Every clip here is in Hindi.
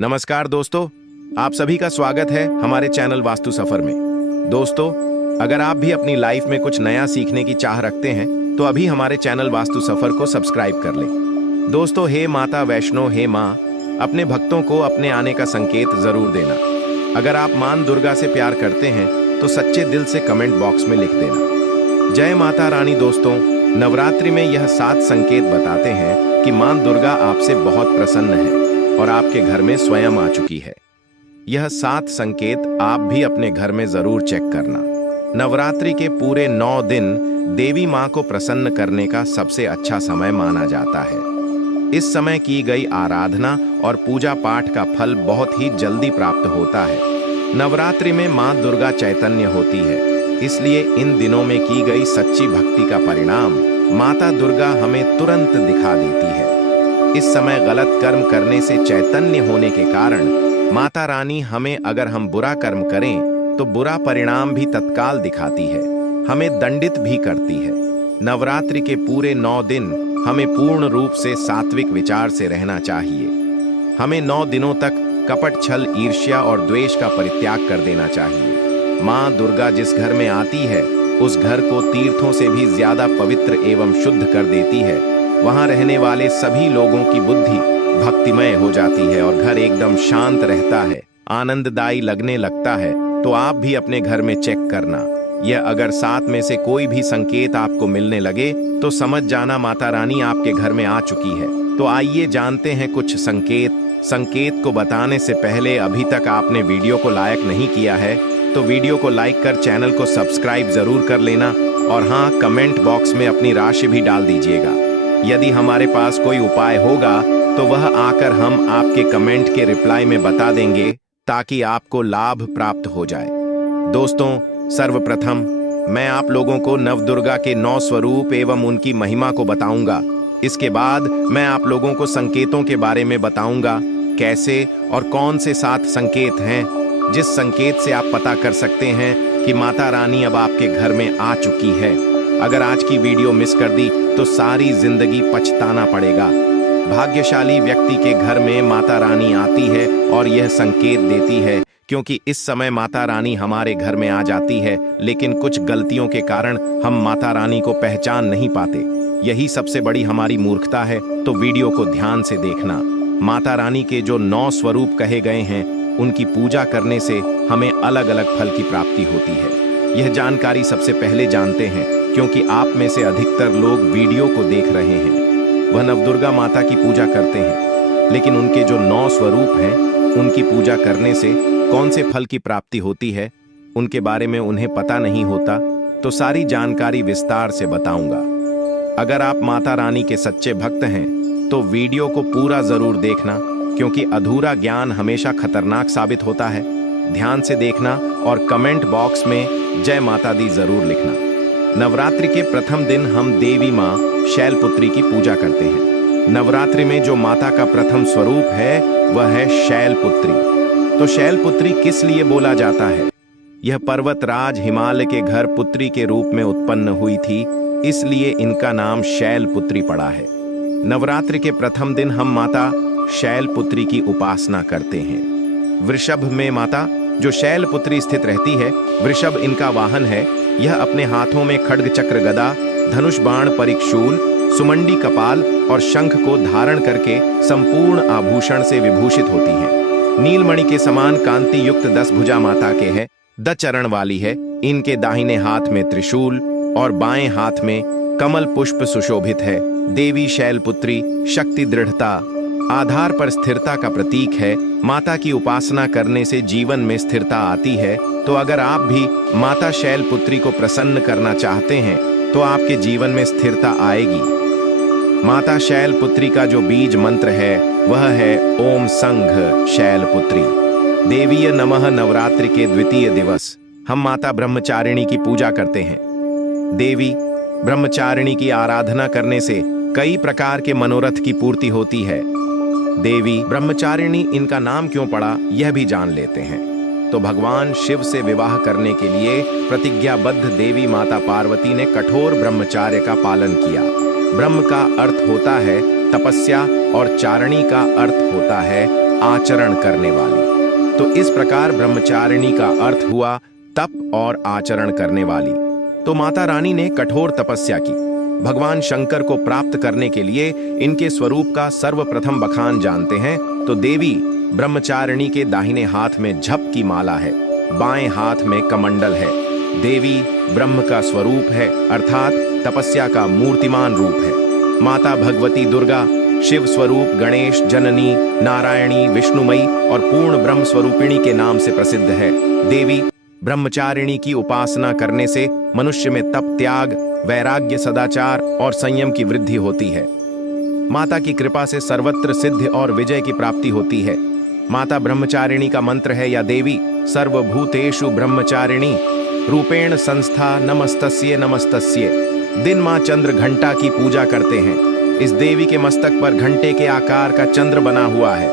नमस्कार दोस्तों, आप सभी का स्वागत है हमारे चैनल वास्तु सफर में। दोस्तों, अगर आप भी अपनी लाइफ में कुछ नया सीखने की चाह रखते हैं तो अभी हमारे चैनल वास्तु सफर को सब्सक्राइब कर लें। दोस्तों, हे माता वैष्णो, हे माँ, अपने भक्तों को अपने आने का संकेत जरूर देना। अगर आप मां दुर्गा से प्यार करते हैं तो सच्चे दिल से कमेंट बॉक्स में लिख देना। जय माता रानी। दोस्तों, नवरात्रि में यह 7 संकेत बताते हैं कि मां दुर्गा आपसे बहुत प्रसन्न है और आपके घर में स्वयं आ चुकी है। यह 7 संकेत आप भी अपने घर में जरूर चेक करना। नवरात्रि के पूरे 9 दिन देवी मां को प्रसन्न करने का सबसे अच्छा समय माना जाता है। इस समय की गई आराधना और पूजा पाठ का फल बहुत ही जल्दी प्राप्त होता है। नवरात्रि में मां दुर्गा चैतन्य होती है, इसलिए इन दिनों में की गई सच्ची भक्ति का परिणाम माता दुर्गा हमें तुरंत दिखा देती है। इस समय गलत कर्म करने से चैतन्य होने के कारण माता रानी हमें, अगर हम बुरा कर्म करें तो बुरा परिणाम भी तत्काल दिखाती है, हमें दंडित भी करती है। नवरात्रि के पूरे 9 दिन हमें पूर्ण रूप से सात्विक विचार से रहना चाहिए। हमें 9 दिनों तक कपट, छल, ईर्ष्या और द्वेष का परित्याग कर देना चाहिए। मां दुर्गा जिस घर में आती है उस घर को तीर्थों से भी ज्यादा पवित्र एवं शुद्ध कर देती है। वहां रहने वाले सभी लोगों की बुद्धि भक्तिमय हो जाती है और घर एकदम शांत रहता है, आनंददायी लगने लगता है। तो आप भी अपने घर में चेक करना। यह अगर 7 में से कोई भी संकेत आपको मिलने लगे तो समझ जाना माता रानी आपके घर में आ चुकी है। तो आइए जानते हैं कुछ संकेत को बताने से पहले अभी तक आपने वीडियो को लाइक नहीं किया है तो वीडियो को लाइक कर चैनल को सब्सक्राइब जरूर कर लेना और हाँ, कमेंट बॉक्स में अपनी राशि भी डाल दीजिएगा। यदि हमारे पास कोई उपाय होगा तो वह आकर हम आपके कमेंट के रिप्लाई में बता देंगे ताकि आपको लाभ प्राप्त हो जाए। दोस्तों, सर्वप्रथम मैं आप लोगों को नवदुर्गा के 9 स्वरूप एवं उनकी महिमा को बताऊंगा। इसके बाद मैं आप लोगों को संकेतों के बारे में बताऊंगा, कैसे और कौन से 7 संकेत हैं जिस संकेत से आप पता कर सकते हैं कि माता रानी अब आपके घर में आ चुकी है। अगर आज की वीडियो मिस कर दी तो सारी जिंदगी पछताना पड़ेगा। भाग्यशाली व्यक्ति के घर में माता रानी आती है और यह संकेत देती है, क्योंकि इस समय माता रानी हमारे घर में आ जाती है, लेकिन कुछ गलतियों के कारण हम माता रानी को पहचान नहीं पाते। यही सबसे बड़ी हमारी मूर्खता है। तो वीडियो को ध्यान से देखना। माता रानी के जो 9 स्वरूप कहे गए हैं उनकी पूजा करने से हमें अलग अलग फल की प्राप्ति होती है। यह जानकारी सबसे पहले जानते हैं क्योंकि आप में से अधिकतर लोग वीडियो को देख रहे हैं। वह नवदुर्गा माता की पूजा करते हैं, लेकिन उनके जो 9 स्वरूप हैं उनकी पूजा करने से कौन से फल की प्राप्ति होती है उनके बारे में उन्हें पता नहीं होता। तो सारी जानकारी विस्तार से बताऊंगा। अगर आप माता रानी के सच्चे भक्त हैं तो वीडियो को पूरा जरूर देखना, क्योंकि अधूरा ज्ञान हमेशा खतरनाक साबित होता है। ध्यान से देखना और कमेंट बॉक्स में जय माता दी जरूर लिखना। नवरात्रि के प्रथम दिन हम देवी मां शैलपुत्री की पूजा करते हैं। नवरात्रि में जो माता का प्रथम स्वरूप है वह है शैलपुत्री। तो शैलपुत्री किस लिए बोला जाता है? यह पर्वतराज हिमालय के घर पुत्री के रूप में उत्पन्न हुई थी, इसलिए इनका नाम शैलपुत्री पड़ा है। नवरात्रि के प्रथम दिन हम माता शैलपुत्री की उपासना करते हैं। वृषभ में माता जो शैलपुत्री स्थित रहती है, वृषभ इनका वाहन है। यह अपने हाथों में खड्ग, चक्र, गदा, धनुष, बाण, परिक्षूल, सुमंडी, कपाल और शंख को धारण करके संपूर्ण आभूषण से विभूषित होती है। नीलमणि के समान कांति युक्त 10 भुजा माता के है, 10 चरण वाली है। इनके दाहिने हाथ में त्रिशूल और बाएं हाथ में कमल पुष्प सुशोभित है। देवी शैलपुत्री शक्ति, दृढ़ता, आधार पर स्थिरता का प्रतीक है। माता की उपासना करने से जीवन में स्थिरता आती है। तो अगर आप भी माता शैलपुत्री को प्रसन्न करना चाहते हैं तो आपके जीवन में स्थिरता आएगी। माता शैलपुत्री का जो बीज मंत्र है वह है ओम संघ शैलपुत्री देवीय नमः। नवरात्रि के द्वितीय दिवस हम माता ब्रह्मचारिणी की पूजा करते हैं। देवी ब्रह्मचारिणी की आराधना करने से कई प्रकार के मनोरथ की पूर्ति होती है। देवी ब्रह्मचारिणी इनका नाम क्यों पड़ा यह भी जान लेते हैं। तो भगवान शिव से विवाह करने के लिए प्रतिज्ञाबद्ध देवी माता पार्वती ने कठोर ब्रह्मचार्य का पालन किया। ब्रह्म का अर्थ होता है तपस्या और चारणी का अर्थ होता है आचरण करने वाली। तो इस प्रकार ब्रह्मचारिणी का अर्थ हुआ तप और आचरण करने वाली। तो माता रानी ने कठोर तपस्या की। भगवान शंकर को प्राप्त करने के लिए इनके स्वरूप का सर्वप्रथम बखान जानते हैं तो देवी ब्रह्मचारिणी के दाहिने हाथ में झप की माला है, बाएं हाथ में कमंडल है। देवी ब्रह्म का स्वरूप है, अर्थात तपस्या का मूर्तिमान रूप है। माता भगवती दुर्गा शिव स्वरूप गणेश, जननी, नारायणी, विष्णुमयी और पूर्ण ब्रह्म स्वरूपिणी के नाम से प्रसिद्ध है। देवी ब्रह्मचारिणी की उपासना करने से मनुष्य में तप, त्याग, वैराग्य, सदाचार और संयम की वृद्धि होती है। माता की कृपा से सर्वत्र सिद्धि और विजय की प्राप्ति होती है। माता ब्रह्मचारिणी का मंत्र है या देवी सर्वभूतेषु ब्रह्मचारिणी रूपेण संस्था नमस्तस्ये नमस्तस्ये। दिन मां चंद्र घंटा की पूजा करते हैं। इस देवी के मस्तक पर घंटे के आकार का चंद्र बना हुआ है,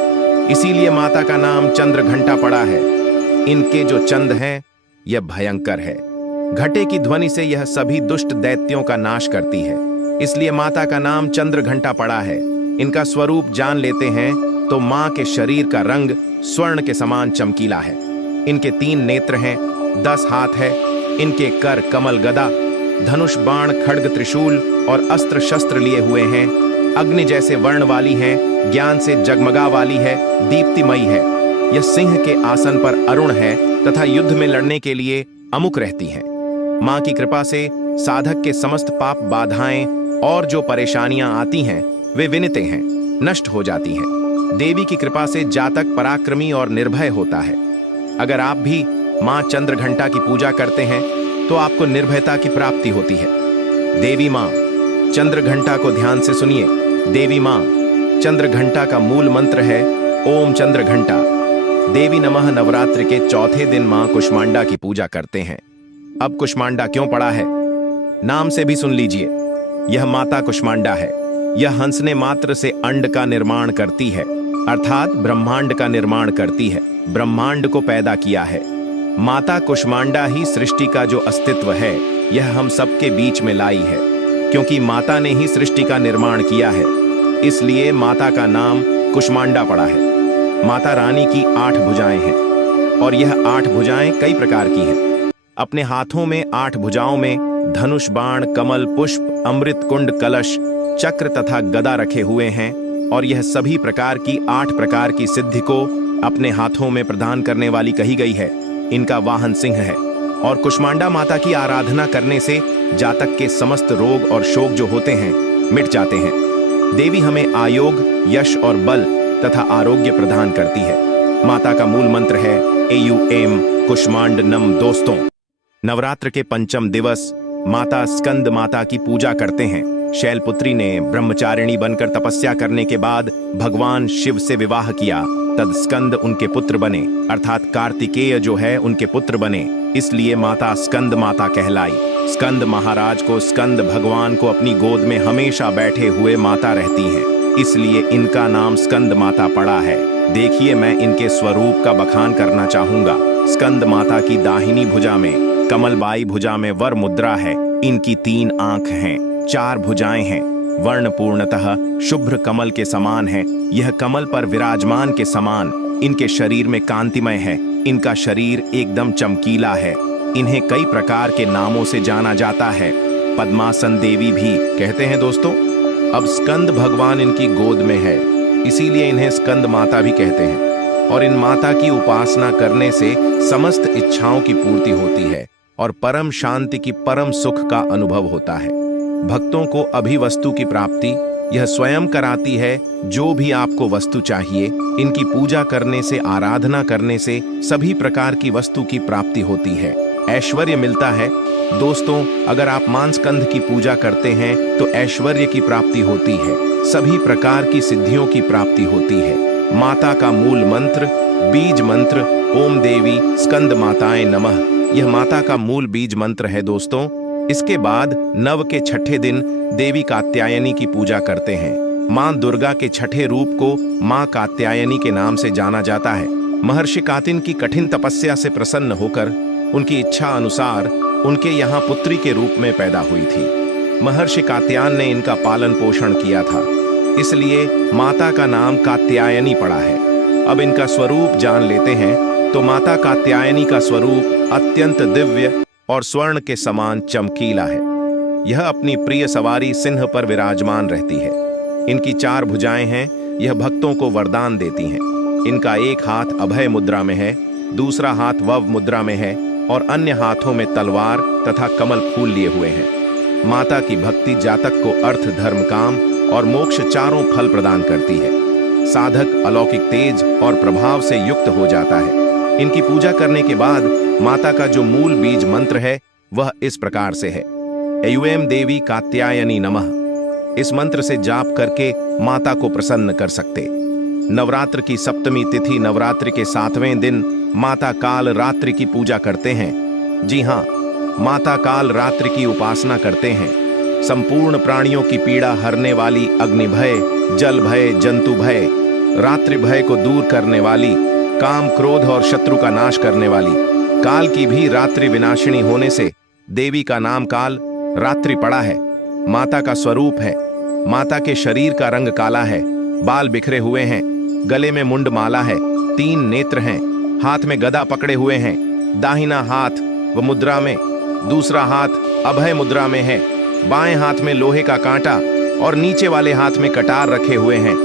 इसीलिए माता का नाम चंद्र घंटा पड़ा है। इनके जो चंद हैं यह भयंकर है। घंटे की ध्वनि से यह सभी दुष्ट दैत्यों का नाश करती है, इसलिए माता का नाम चंद्र घंटा पड़ा है। इनका स्वरूप जान लेते हैं तो मां के शरीर का रंग स्वर्ण के समान चमकीला है। इनके 3 नेत्र हैं, 10 हाथ है। इनके कर कमल, गदा, धनुष, बाण, खड्ग, त्रिशूल और अस्त्र शस्त्र लिए हुए हैं। अग्नि जैसे वर्ण वाली है, ज्ञान से जगमगा वाली है, दीप्तिमयी है। यह सिंह के आसन पर अरुण है तथा युद्ध में लड़ने के लिए अमुक रहती है। मां की कृपा से साधक के समस्त पाप, बाधाएं और जो परेशानियां आती हैं वे विनिते हैं, नष्ट हो जाती हैं। देवी की कृपा से जातक पराक्रमी और निर्भय होता है। अगर आप भी मां चंद्र घंटा की पूजा करते हैं तो आपको निर्भयता की प्राप्ति होती है। देवी मां चंद्र घंटा को ध्यान से सुनिए। देवी मां चंद्र घंटा का मूल मंत्र है ओम चंद्र घंटा। देवी नमः नवरात्र के चौथे दिन मां कुष्मांडा की पूजा करते हैं। अब कुष्मांडा क्यों पड़ा है, नाम से भी सुन लीजिए। यह माता कुष्मांडा है। यह हंसने मात्र से अंड का निर्माण करती है, अर्थात ब्रह्मांड का निर्माण करती है, ब्रह्मांड को पैदा किया है। माता कुष्मांडा ही सृष्टि का जो अस्तित्व है यह हम सबके बीच में लाई है, क्योंकि माता ने ही सृष्टि का निर्माण किया है, इसलिए माता का नाम कुष्मांडा पड़ा है। माता रानी की 8 भुजाएं हैं और यह 8 भुजाएं कई प्रकार की हैं। अपने हाथों में 8 भुजाओं में धनुष, बाण, कमल, पुष्प, अमृत कुंड, कलश, चक्र तथा गदा रखे हुए हैं और यह सभी प्रकार की 8 प्रकार की सिद्धि को अपने हाथों में प्रदान करने वाली कही गई है। इनका वाहन सिंह है और कुष्मांडा माता की आराधना करने से जातक के समस्त रोग और शोक जो होते हैं मिट जाते हैं। देवी हमें आयोग, यश और बल तथा आरोग्य प्रदान करती है। माता का मूल मंत्र है एयूएम कुष्मांडनम। दोस्तों, नवरात्र के 5वें दिवस माता स्कंद माता की पूजा करते हैं। शैलपुत्री ने ब्रह्मचारिणी बनकर तपस्या करने के बाद भगवान शिव से विवाह किया, तद स्कंद उनके पुत्र बने, अर्थात कार्तिकेय जो है उनके पुत्र बने, इसलिए माता स्कंद माता कहलाई। स्कंद महाराज को, स्कंद भगवान को अपनी गोद में हमेशा बैठे हुए माता रहती हैं, इसलिए इनका नाम स्कंद माता पड़ा है। देखिए, मैं इनके स्वरूप का बखान करना चाहूंगा। स्कंद माता की दाहिनी भुजा में कमलबाई भुजा में वर मुद्रा है। इनकी 3 आंख हैं, 4 भुजाएं हैं। वर्ण पूर्णतः शुभ्र कमल के समान है। यह कमल पर विराजमान के समान इनके शरीर में कांतिमय है। इनका शरीर एकदम चमकीला है। इन्हें कई प्रकार के नामों से जाना जाता है, पद्मासन देवी भी कहते हैं। दोस्तों, अब स्कंद भगवान इनकी गोद में है, इसीलिए इन्हें स्कंद माता भी कहते हैं। और इन माता की उपासना करने से समस्त इच्छाओं की पूर्ति होती है और परम शांति की, परम सुख का अनुभव होता है। भक्तों को अभिवस्तु की प्राप्ति यह स्वयं कराती है। जो भी आपको वस्तु चाहिए, इनकी पूजा करने से, आराधना करने से सभी प्रकार की वस्तु की प्राप्ति होती है, ऐश्वर्य मिलता है। दोस्तों, अगर आप मां स्कंद की पूजा करते हैं तो ऐश्वर्य की प्राप्ति होती है, सभी प्रकार की सिद्धियों की प्राप्ति होती है। माता का मूल मंत्र, बीज मंत्र ओम देवी स्कंद माताएं नमः, यह माता का मूल बीज मंत्र है। दोस्तों, इसके बाद नव के 6ठे दिन देवी कात्यायनी की पूजा करते हैं। मां दुर्गा के 6ठे रूप को मां कात्यायनी के नाम से जाना जाता है। महर्षि कातिन की कठिन तपस्या से प्रसन्न होकर उनकी इच्छा अनुसार उनके यहाँ पुत्री के रूप में पैदा हुई थी। महर्षि कात्यायन ने इनका पालन पोषण किया था, इसलिए माता का नाम कात्यायनी पड़ा है। अब इनका स्वरूप जान लेते हैं तो माता कात्यायनी का स्वरूप अत्यंत दिव्य और स्वर्ण के समान चमकीला है। यह अपनी प्रिय सवारी सिंह पर विराजमान रहती है। इनकी 4 भुजाएं हैं। यह भक्तों को वरदान देती हैं। इनका एक हाथ अभय मुद्रा में है, दूसरा हाथ वव मुद्रा में है और अन्य हाथों में तलवार तथा कमल फूल लिए हुए हैं। माता की भक्ति जातक को अर्थ, धर्म, काम और मोक्ष चारों फल प्रदान करती है। साधक अलौकिक तेज और प्रभाव से युक्त हो जाता है। इनकी पूजा करने के बाद माता का जो मूल बीज मंत्र है वह इस प्रकार से है, ऐं देवी कात्यायनी नमः। इस मंत्र से जाप करके माता को प्रसन्न कर सकते। नवरात्र की सप्तमी तिथि नवरात्रि के 7वें दिन माता काल रात्रि की पूजा करते हैं। जी हाँ, माता काल रात्रि की उपासना करते हैं। संपूर्ण प्राणियों की पीड़ा हरने वाली, अग्नि भय, जल भय, जंतु भय, रात्रि भय को दूर करने वाली, काम, क्रोध और शत्रु का नाश करने वाली, काल की भी रात्रि विनाशिनी होने से देवी का नाम काल रात्रि पड़ा है। माता का स्वरूप है। माता के शरीर का रंग काला है, बाल बिखरे हुए हैं, गले में मुंड माला है, 3 नेत्र हैं, हाथ में गदा पकड़े हुए हैं, दाहिना हाथ व मुद्रा में, दूसरा हाथ अभय मुद्रा में है, बाएं हाथ में लोहे का कांटा और नीचे वाले हाथ में कटार रखे हुए हैं।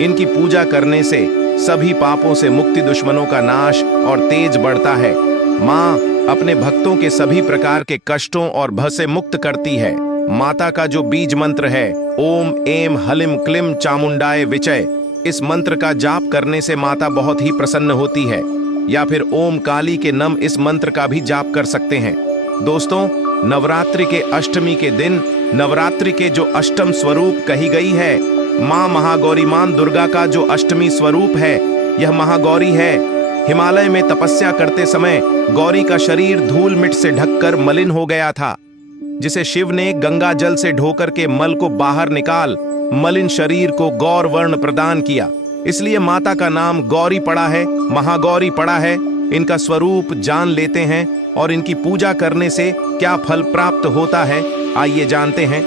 इनकी पूजा करने से सभी पापों से मुक्ति, दुश्मनों का नाश और तेज बढ़ता है। माँ अपने भक्तों के सभी प्रकार के कष्टों और भय से मुक्त करती है। माता का जो बीज मंत्र है ओम ऐं हलिम क्लीम चामुंडाय विचय, इस मंत्र का जाप करने से माता बहुत ही प्रसन्न होती है। या फिर ओम काली के नम इस मंत्र का भी जाप कर सकते हैं। दोस्तों, नवरात्रि के अष्टमी के दिन नवरात्रि के जो अष्टम स्वरूप कही गई है, माँ महागौरी, मां दुर्गा का जो अष्टमी स्वरूप है यह महागौरी है। हिमालय में तपस्या करते समय गौरी का शरीर धूल मिट्ट से ढककर मलिन हो गया था, जिसे शिव ने गंगा जल से ढोकर के मल को बाहर निकाल मलिन शरीर को गौर वर्ण प्रदान किया। इसलिए माता का नाम गौरी पड़ा है, महागौरी पड़ा है। इनका स्वरूप जान लेते हैं और इनकी पूजा करने से क्या फल प्राप्त होता है, आइए जानते हैं।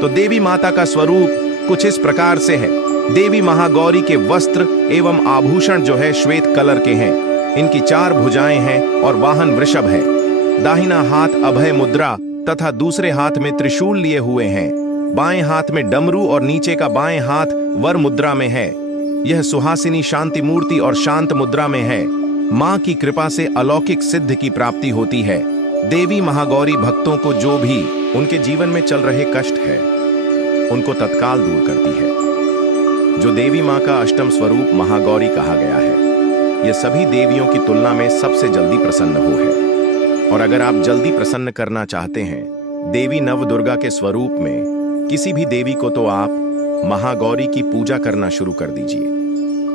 तो देवी माता का स्वरूप कुछ इस प्रकार से है। देवी महागौरी के वस्त्र एवं आभूषण जो है श्वेत कलर के हैं। इनकी 4 भुजाएं हैं और वाहन वृषभ है। दाहिना हाथ अभय मुद्रा तथा दूसरे हाथ में त्रिशूल लिए हुए हैं। बाएं हाथ में डमरू और नीचे का बाएं हाथ वर मुद्रा में है। यह सुहासिनी, शांति मूर्ति और शांत मुद्रा में है। मां की कृपा से अलौकिक सिद्ध की प्राप्ति होती है। देवी महागौरी भक्तों को जो भी उनके जीवन में चल रहे कष्ट है उनको तत्काल दूर करती है। जो देवी मां का अष्टम स्वरूप महागौरी कहा गया है, यह सभी देवियों की तुलना में सबसे जल्दी प्रसन्न हो है। और अगर आप जल्दी प्रसन्न करना चाहते हैं देवी नव दुर्गा के स्वरूप में किसी भी देवी को, तो आप महागौरी की पूजा करना शुरू कर दीजिए।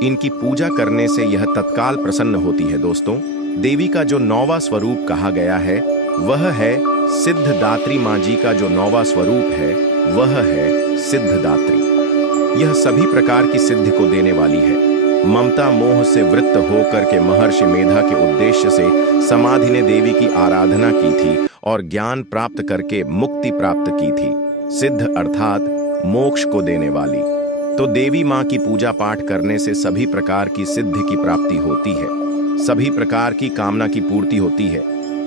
इनकी पूजा करने से यह तत्काल प्रसन्न होती है। दोस्तों, देवी का जो 9वां स्वरूप कहा गया है वह है सिद्धदात्री। मां जी का जो 9वां स्वरूप है वह है सिद्धदात्री। यह सभी प्रकार की सिद्धि को देने वाली है। ममता मोह से वृत्त होकर के महर्षि मेधा के उद्देश्य से समाधि ने देवी की आराधना की थी और ज्ञान प्राप्त करके मुक्ति प्राप्त की थी। सिद्ध अर्थात मोक्ष को देने वाली। तो देवी मां की पूजा पाठ करने से सभी प्रकार की सिद्धि की प्राप्ति होती है, सभी प्रकार की कामना की पूर्ति होती है।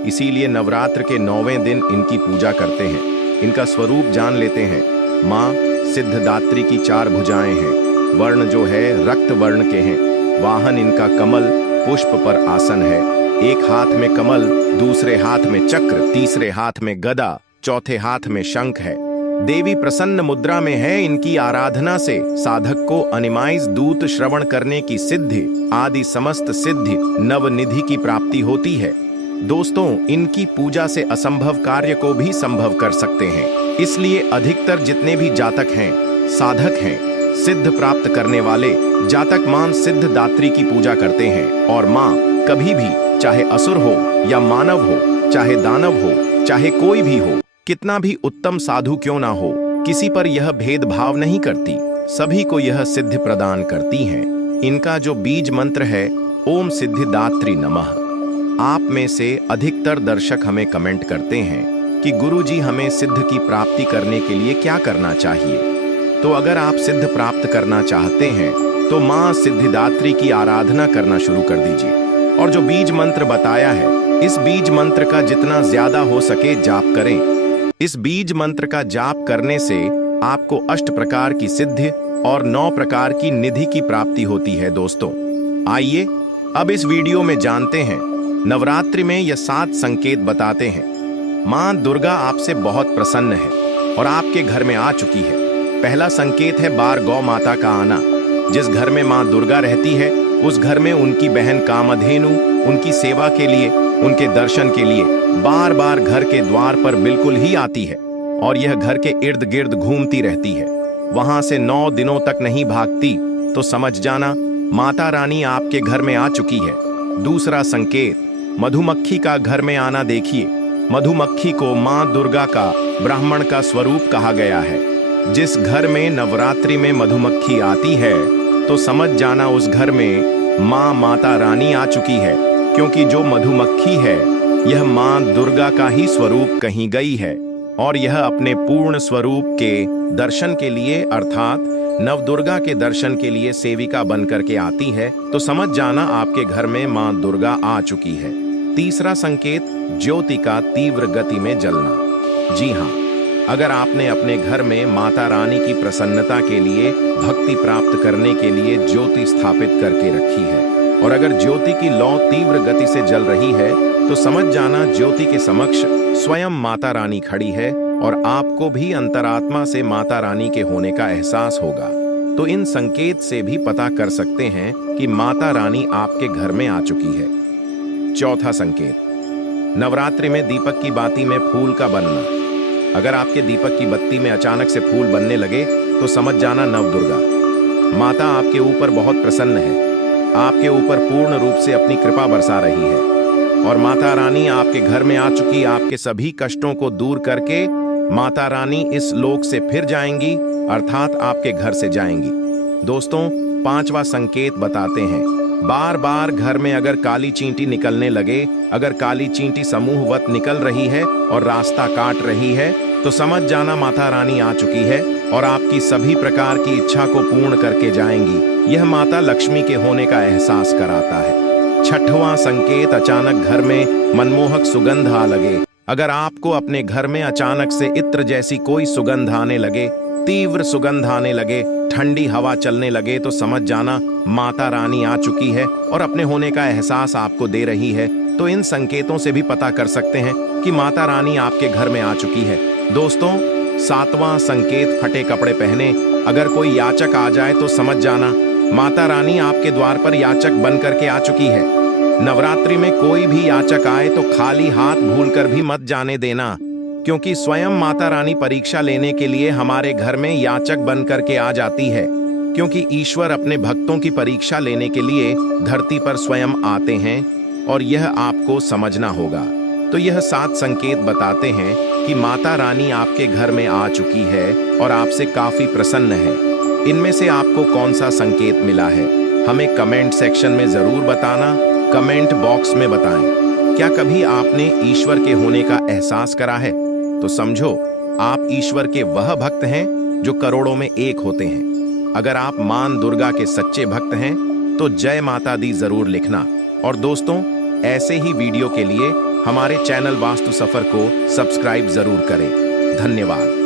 इसीलिए नवरात्र के 9वें दिन इनकी पूजा करते हैं। इनका स्वरूप जान लेते हैं। मां सिद्धदात्री की 4 भुजाएं हैं। वर्ण जो है रक्त वर्ण के हैं। वाहन इनका कमल पुष्प पर आसन है। एक हाथ में कमल, दूसरे हाथ में चक्र, तीसरे हाथ में गदा, चौथे हाथ में शंख है। देवी प्रसन्न मुद्रा में है। इनकी आराधना से साधक को अनिमाइज दूत श्रवण करने की सिद्धि आदि समस्त सिद्धि नवनिधि की प्राप्ति होती है। दोस्तों, इनकी पूजा से असंभव कार्य को भी संभव कर सकते हैं। इसलिए अधिकतर जितने भी जातक हैं, साधक हैं, सिद्ध प्राप्त करने वाले जातक मां सिद्धदात्री की पूजा करते हैं। और मां कभी भी, चाहे असुर हो या मानव हो, चाहे दानव हो, चाहे कोई भी हो, कितना भी उत्तम साधु क्यों ना हो, किसी पर यह भेदभाव नहीं करती, सभी को यह सिद्धि प्रदान करती हैं। इनका जो बीज मंत्र है ओम सिद्धिदात्री नमः। आप में से अधिकतर दर्शक हमें कमेंट करते हैं कि गुरुजी हमें सिद्ध की प्राप्ति करने के लिए क्या करना चाहिए। तो अगर आप सिद्ध प्राप्त करना चाहते हैं तो माँ सिद्धिदात्री की आराधना करना शुरू कर दीजिए। और जो बीज मंत्र बताया है, इस बीज मंत्र का जितना ज्यादा हो सके जाप करें। इस बीज मंत्र का जाप करने से आपको 8 प्रकार की सिद्धि और 9 प्रकार की निधि की प्राप्ति होती है। दोस्तों, आइए अब इस वीडियो में जानते हैं। नवरात्रि में यह 7 संकेत बताते हैं। माँ दुर्गा आपसे बहुत प्रसन्न है और आपके घर में आ चुकी है। पहला संकेत है बार गौ माता का आना। जिस घर में माँ दुर्गा रहती है, उस घर में उनकी बहन कामधेनु उनकी सेवा के लिए, उनके दर्शन के लिए बार बार घर के द्वार पर बिल्कुल ही आती है और यह घर के इर्द गिर्द घूमती रहती है। वहां से 9 दिनों तक नहीं भागती, तो समझ जाना माता रानी आपके घर में आ चुकी है। दूसरा संकेत, मधुमक्खी का घर में आना देखिए। मधुमक्खी को माँ दुर्गा का, ब्राह्मण का स्वरूप कहा गया है। जिस घर में नवरात्रि में मधुमक्खी आती है, तो समझ जाना उस घर में माँ माता रानी आ चुकी है, क्योंकि जो मधुमक्खी है यह माँ दुर्गा का ही स्वरूप कही गई है और यह अपने पूर्ण स्वरूप के दर्शन के लिए, अर्थात नवदुर्गा के दर्शन के लिए सेविका बन करके आती है। तो समझ जाना आपके घर में माँ दुर्गा आ चुकी है। तीसरा संकेत, ज्योति का तीव्र गति में जलना। जी हाँ, अगर आपने अपने घर में माता रानी की प्रसन्नता के लिए, भक्ति प्राप्त करने के लिए ज्योति स्थापित करके रखी है और अगर ज्योति की लौ तीव्र गति से जल रही है, तो समझ जाना ज्योति के समक्ष स्वयं माता रानी खड़ी है और आपको भी अंतरात्मा से माता रानी के होने का एहसास होगा। तो इन संकेत से भी पता कर सकते हैं कि माता रानी आपके घर में आ चुकी है। चौथा संकेत, नवरात्रि में दीपक की बाती में फूल का बनना। अगर आपके दीपक की बत्ती में अचानक से फूल बनने लगे, तो समझ जाना नवदुर्गा माता आपके ऊपर बहुत प्रसन्न है, आपके ऊपर पूर्ण रूप से अपनी कृपा बरसा रही है और माता रानी आपके घर में आ चुकी। आपके सभी कष्टों को दूर करके माता रानी इस लोक से फिर जाएंगी, अर्थात आपके घर से जाएंगी। दोस्तों, 5वां संकेत बताते हैं, बार बार घर में अगर काली चींटी निकलने लगे, अगर काली चींटी समूहवत निकल रही है और रास्ता काट रही है, तो समझ जाना माता रानी आ चुकी है और आपकी सभी प्रकार की इच्छा को पूर्ण करके जाएंगी। यह माता लक्ष्मी के होने का एहसास कराता है। 6वां संकेत, अचानक घर में मनमोहक सुगंध आ लगे। अगर आपको अपने घर में अचानक से इत्र जैसी कोई सुगंध आने लगे, तीव्र सुगंध आने लगे, ठंडी हवा चलने लगे, तो समझ जाना माता रानी आ चुकी है और अपने होने का एहसास आपको दे रही है। तो इन संकेतों से भी पता कर सकते हैं कि माता रानी आपके घर में आ चुकी है। दोस्तों, 7वां संकेत, फटे कपड़े पहने। अगर कोई याचक आ जाए, तो समझ जाना माता रानी आपके द्वार पर याचक बन करके आ चुकी है। नवरात्रि में कोई भी याचक आए तो खाली हाथ भूलकर भी मत जाने देना, क्योंकि स्वयं माता रानी परीक्षा लेने के लिए हमारे घर में याचक बन करके आ जाती है, क्योंकि ईश्वर अपने भक्तों की परीक्षा लेने के लिए धरती पर स्वयं आते हैं और यह आपको समझना होगा। तो यह 7 संकेत बताते हैं कि माता रानी आपके घर में आ चुकी है और आपसे काफी प्रसन्न है। इनमें से आपको कौन सा संकेत मिला है, हमें कमेंट सेक्शन में जरूर बताना। कमेंट बॉक्स में बताएं, क्या कभी आपने ईश्वर के होने का एहसास करा है? तो समझो आप ईश्वर के वह भक्त हैं जो करोड़ों में एक होते हैं। अगर आप मां दुर्गा के सच्चे भक्त हैं, तो जय माता दी जरूर लिखना। और दोस्तों, ऐसे ही वीडियो के लिए हमारे चैनल वास्तु सफर को सब्सक्राइब जरूर करें। धन्यवाद।